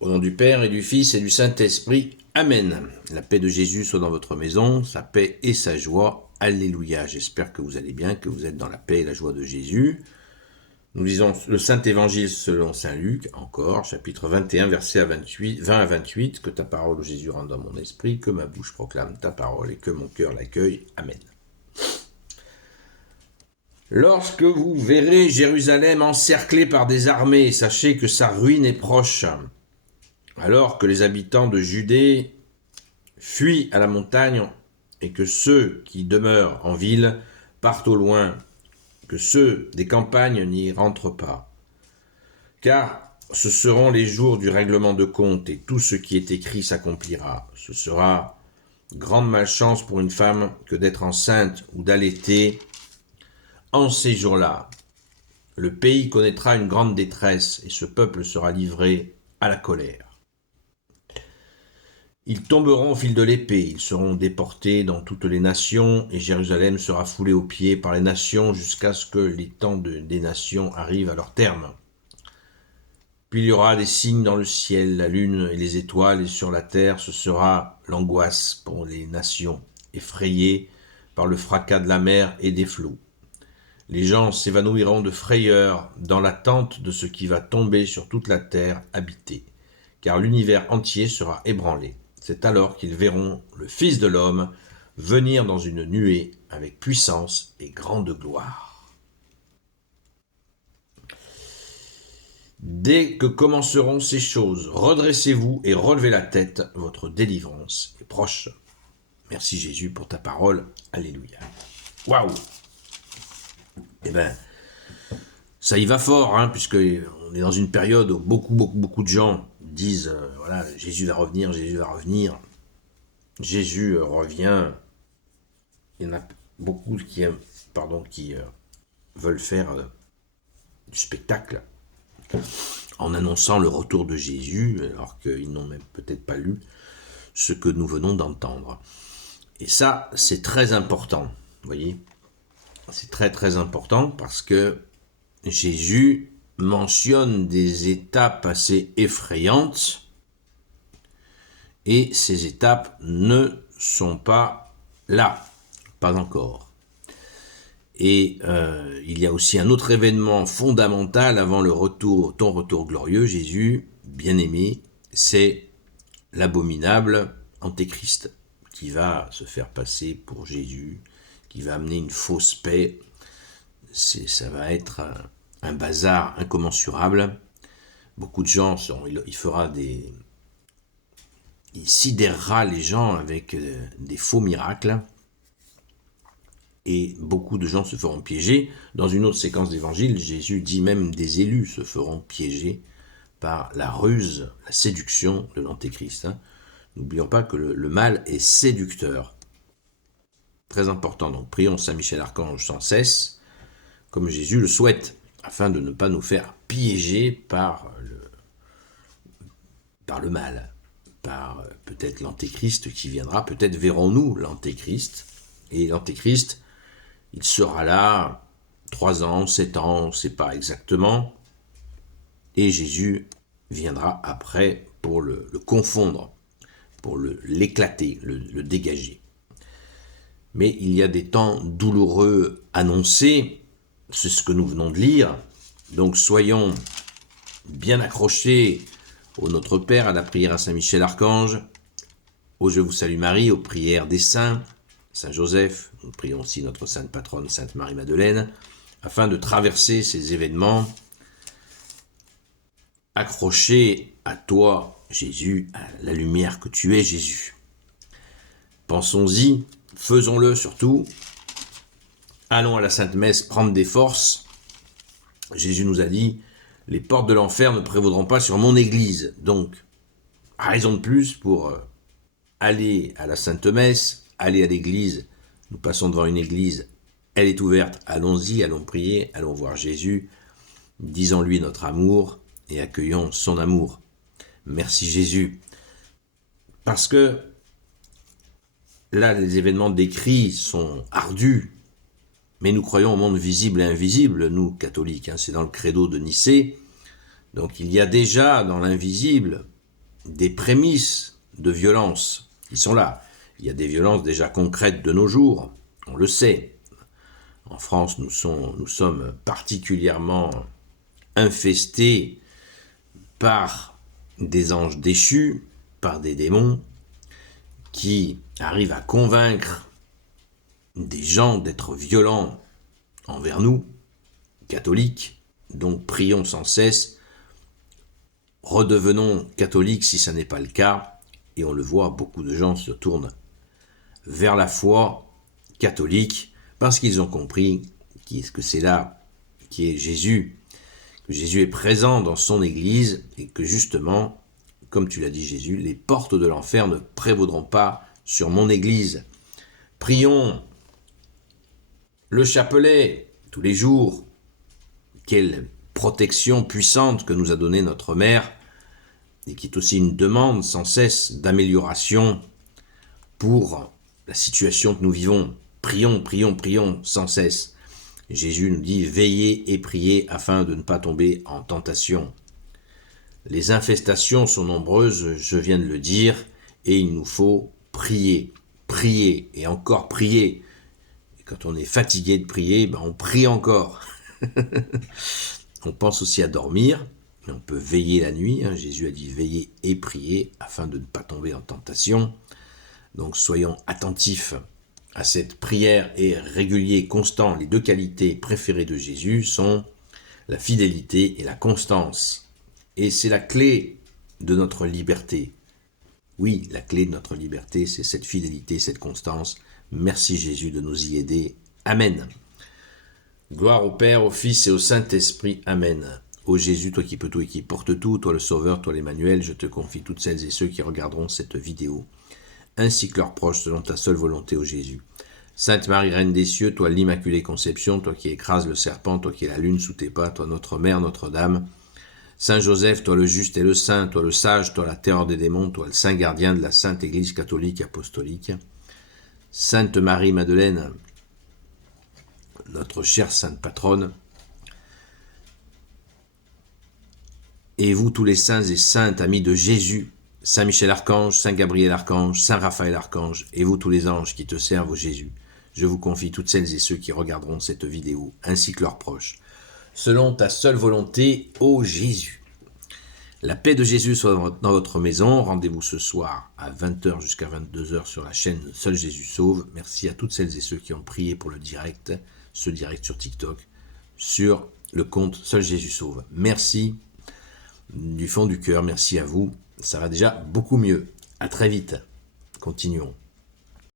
Au nom du Père et du Fils et du Saint-Esprit. Amen. La paix de Jésus soit dans votre maison, sa paix et sa joie. Alléluia. J'espère que vous allez bien, que vous êtes dans la paix et la joie de Jésus. Nous lisons le Saint-Évangile selon Saint Luc, encore, chapitre 21, versets 20 à 28. Que ta parole, Jésus, rende dans mon esprit, que ma bouche proclame ta parole et que mon cœur l'accueille. Amen. Lorsque vous verrez Jérusalem encerclée par des armées, sachez que sa ruine est proche. Alors que les habitants de Judée fuient à la montagne et que ceux qui demeurent en ville partent au loin, que ceux des campagnes n'y rentrent pas. Car ce seront les jours du règlement de compte et tout ce qui est écrit s'accomplira. Ce sera grande malchance pour une femme que d'être enceinte ou d'allaiter. En ces jours-là, le pays connaîtra une grande détresse et ce peuple sera livré à la colère. Ils tomberont au fil de l'épée, ils seront déportés dans toutes les nations, et Jérusalem sera foulée aux pieds par les nations jusqu'à ce que les temps des nations arrivent à leur terme. Puis il y aura des signes dans le ciel, la lune et les étoiles, et sur la terre ce sera l'angoisse pour les nations, effrayées par le fracas de la mer et des flots. Les gens s'évanouiront de frayeur dans l'attente de ce qui va tomber sur toute la terre habitée, car l'univers entier sera ébranlé. C'est alors qu'ils verront le Fils de l'homme venir dans une nuée avec puissance et grande gloire. Dès que commenceront ces choses, redressez-vous et relevez la tête, votre délivrance est proche. Merci Jésus pour ta parole. Alléluia. Waouh! Eh bien, ça y va fort, puisque on est dans une période où beaucoup de gens disent voilà, Jésus va revenir, Jésus revient. Il y en a beaucoup qui veulent faire du spectacle en annonçant le retour de Jésus, alors qu'ils n'ont même peut-être pas lu ce que nous venons d'entendre. Et ça, c'est très important, vous voyez. C'est très important parce que Jésus mentionne des étapes assez effrayantes et ces étapes ne sont pas là, pas encore. Et il y a aussi un autre événement fondamental avant ton retour glorieux, Jésus, bien-aimé, c'est l'abominable Antéchrist qui va se faire passer pour Jésus, qui va amener une fausse paix. Ça va être un bazar incommensurable. Beaucoup de gens, il sidérera les gens avec des faux miracles. Et beaucoup de gens se feront piéger. Dans une autre séquence d'évangile, Jésus dit même des élus se feront piéger par la ruse, la séduction de l'Antéchrist. N'oublions pas que le mal est séducteur. Très important, donc prions Saint Michel Archange sans cesse, comme Jésus le souhaite, afin de ne pas nous faire piéger par le mal, par peut-être l'Antéchrist qui viendra, peut-être verrons-nous l'Antéchrist, et l'Antéchrist, il sera là 3 ans, 7 ans, on ne sait pas exactement, et Jésus viendra après pour le confondre, pour l'éclater, le dégager. Mais il y a des temps douloureux annoncés, c'est ce que nous venons de lire, donc soyons bien accrochés au Notre Père, à la prière à Saint Michel Archange, au Je vous salue Marie, aux prières des saints, Saint Joseph, nous prions aussi notre sainte patronne Sainte Marie-Madeleine, afin de traverser ces événements accrochés à toi, Jésus, à la lumière que tu es, Jésus. Pensons-y, faisons-le surtout. Allons à la Sainte Messe prendre des forces. Jésus nous a dit, les portes de l'enfer ne prévaudront pas sur mon église. Donc, raison de plus pour aller à la Sainte Messe, aller à l'église. Nous passons devant une église, elle est ouverte, allons-y, allons prier, allons voir Jésus, disons-lui notre amour et accueillons son amour. Merci Jésus. Parce que là, les événements décrits sont ardus, mais nous croyons au monde visible et invisible, nous, catholiques, c'est dans le credo de Nicée. Donc il y a déjà dans l'invisible des prémices de violence qui sont là. Il y a des violences déjà concrètes de nos jours, on le sait. En France, nous sommes particulièrement infestés par des anges déchus, par des démons qui arrivent à convaincre des gens d'être violents envers nous, catholiques. Donc prions sans cesse, redevenons catholiques si ça n'est pas le cas, et on le voit, beaucoup de gens se tournent vers la foi catholique parce qu'ils ont compris que c'est là qui est Jésus, que Jésus est présent dans son Église et que justement, comme tu l'as dit Jésus, les portes de l'enfer ne prévaudront pas sur mon Église. Prions le chapelet tous les jours. Quelle protection puissante que nous a donnée notre Mère et qui est aussi une demande sans cesse d'amélioration pour la situation que nous vivons. Prions, prions, prions sans cesse. Jésus nous dit « Veillez et priez afin de ne pas tomber en tentation ». Les infestations sont nombreuses, je viens de le dire, et il nous faut prier, prier et encore prier. Et quand on est fatigué de prier, on prie encore. On pense aussi à dormir, mais on peut veiller la nuit. Jésus a dit « Veillez et priez afin de ne pas tomber en tentation ». Donc soyons attentifs à cette prière et régulier, constant. Les deux qualités préférées de Jésus sont la fidélité et la constance. Et c'est la clé de notre liberté. Oui, la clé de notre liberté, c'est cette fidélité, cette constance. Merci Jésus de nous y aider. Amen. Gloire au Père, au Fils et au Saint-Esprit. Amen. Ô Jésus, toi qui peux tout et qui portes tout, toi le Sauveur, toi l'Emmanuel, je te confie toutes celles et ceux qui regarderont cette vidéo, ainsi que leurs proches, selon ta seule volonté, ô Jésus. Sainte Marie, Reine des cieux, toi l'Immaculée Conception, toi qui écrases le serpent, toi qui es la lune sous tes pas, toi notre Mère, Notre-Dame. Saint Joseph, toi le juste et le saint, toi le sage, toi la terreur des démons, toi le saint gardien de la Sainte Église catholique apostolique. Sainte Marie-Madeleine, notre chère sainte patronne. Et vous tous les saints et saintes amis de Jésus, Saint Michel Archange, Saint Gabriel Archange, Saint Raphaël Archange, et vous tous les anges qui te servent, ô Jésus, je vous confie toutes celles et ceux qui regarderont cette vidéo, ainsi que leurs proches, selon ta seule volonté, ô Jésus. La paix de Jésus soit dans votre maison. Rendez-vous ce soir à 20h jusqu'à 22h sur la chaîne Seul Jésus Sauve. Merci à toutes celles et ceux qui ont prié pour le direct, ce direct sur TikTok, sur le compte Seul Jésus Sauve. Merci du fond du cœur, merci à vous. Ça va déjà beaucoup mieux. À très vite. Continuons.